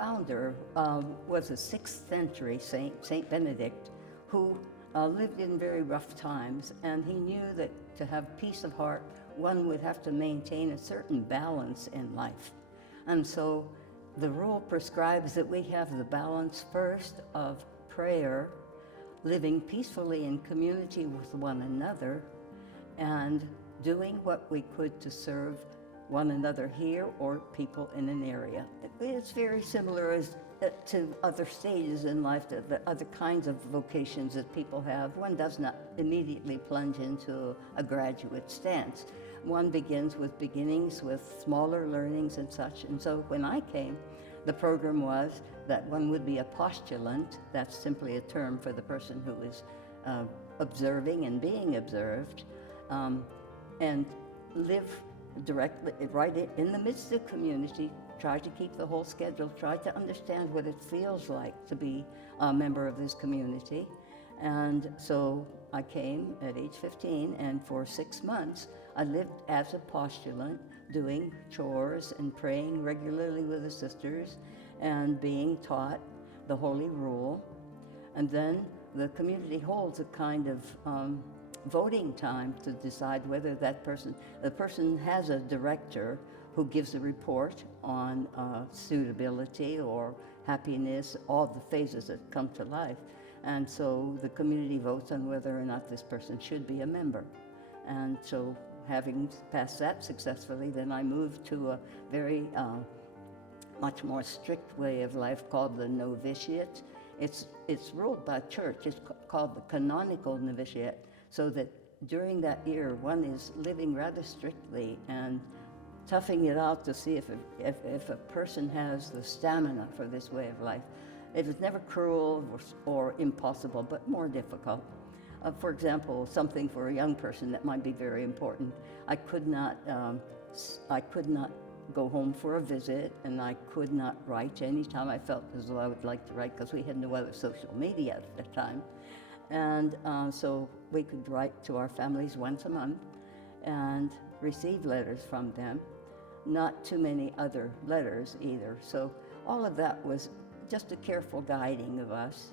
founder was a 6th century saint, Saint Benedict, who lived in very rough times, and he knew that to have peace of heart, one would have to maintain a certain balance in life. And so the rule prescribes that we have the balance first of prayer, living peacefully in community with one another, and doing what we could to serve one another here or people in an area. It's very similar to other stages in life, the other kinds of vocations that people have. One does not immediately plunge into a graduate stance. One begins with beginnings, with smaller learnings and such. And so when I came, the program was that one would be a postulant. That's simply a term for the person who is observing and being observed, and live directly, right in the midst of the community, try to keep the whole schedule, try to understand what it feels like to be a member of this community. And so I came at age 15, and for 6 months, I lived as a postulant, doing chores and praying regularly with the sisters and being taught the Holy Rule. And then the community holds a kind of voting time to decide whether the person has a director who gives a report on suitability or happiness, all the phases that come to life. And so the community votes on whether or not this person should be a member. And so having passed that successfully, then I moved to a very much more strict way of life called the novitiate. It's ruled by church. It's called the canonical novitiate, so that during that year one is living rather strictly and toughing it out to see if a person has the stamina for this way of life. It was never cruel or impossible, but more difficult. For example, something for a young person that might be very important. I could not go home for a visit, and I could not write anytime I felt as though I would like to write, because we had no other social media at the time. And so we could write to our families once a month and receive letters from them. Not too many other letters either. So all of that was just a careful guiding of us.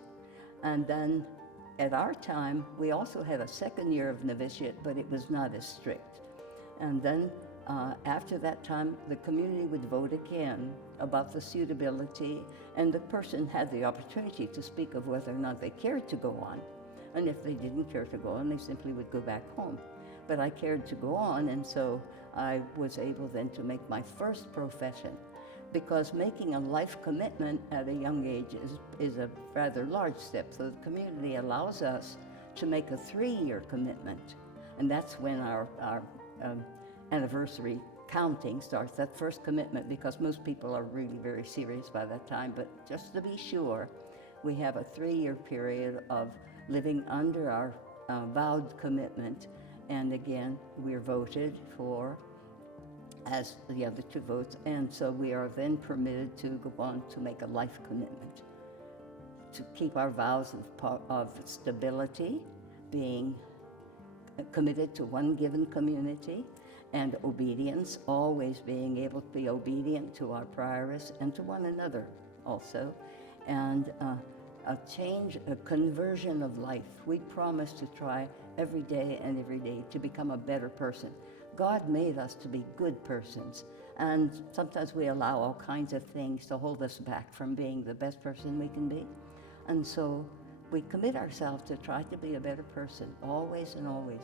And then at our time, we also had a second year of novitiate, but it was not as strict. And then after that time, the community would vote again about the suitability, and the person had the opportunity to speak of whether or not they cared to go on. And if they didn't care to go on, they simply would go back home. But I cared to go on, and so I was able then to make my first profession, because making a life commitment at a young age is a rather large step. So the community allows us to make a 3-year commitment, and that's when our anniversary counting starts, that first commitment, because most people are really very serious by that time. But just to be sure, we have a 3-year period of living under our vowed commitment, and again, we're voted for as the other two votes, and so we are then permitted to go on to make a life commitment, to keep our vows of stability, being committed to one given community, and obedience, always being able to be obedient to our prioress and to one another also, and a change, a conversion of life. We promise to try every day and every day to become a better person. God made us to be good persons, and sometimes we allow all kinds of things to hold us back from being the best person we can be. And so we commit ourselves to try to be a better person, always and always.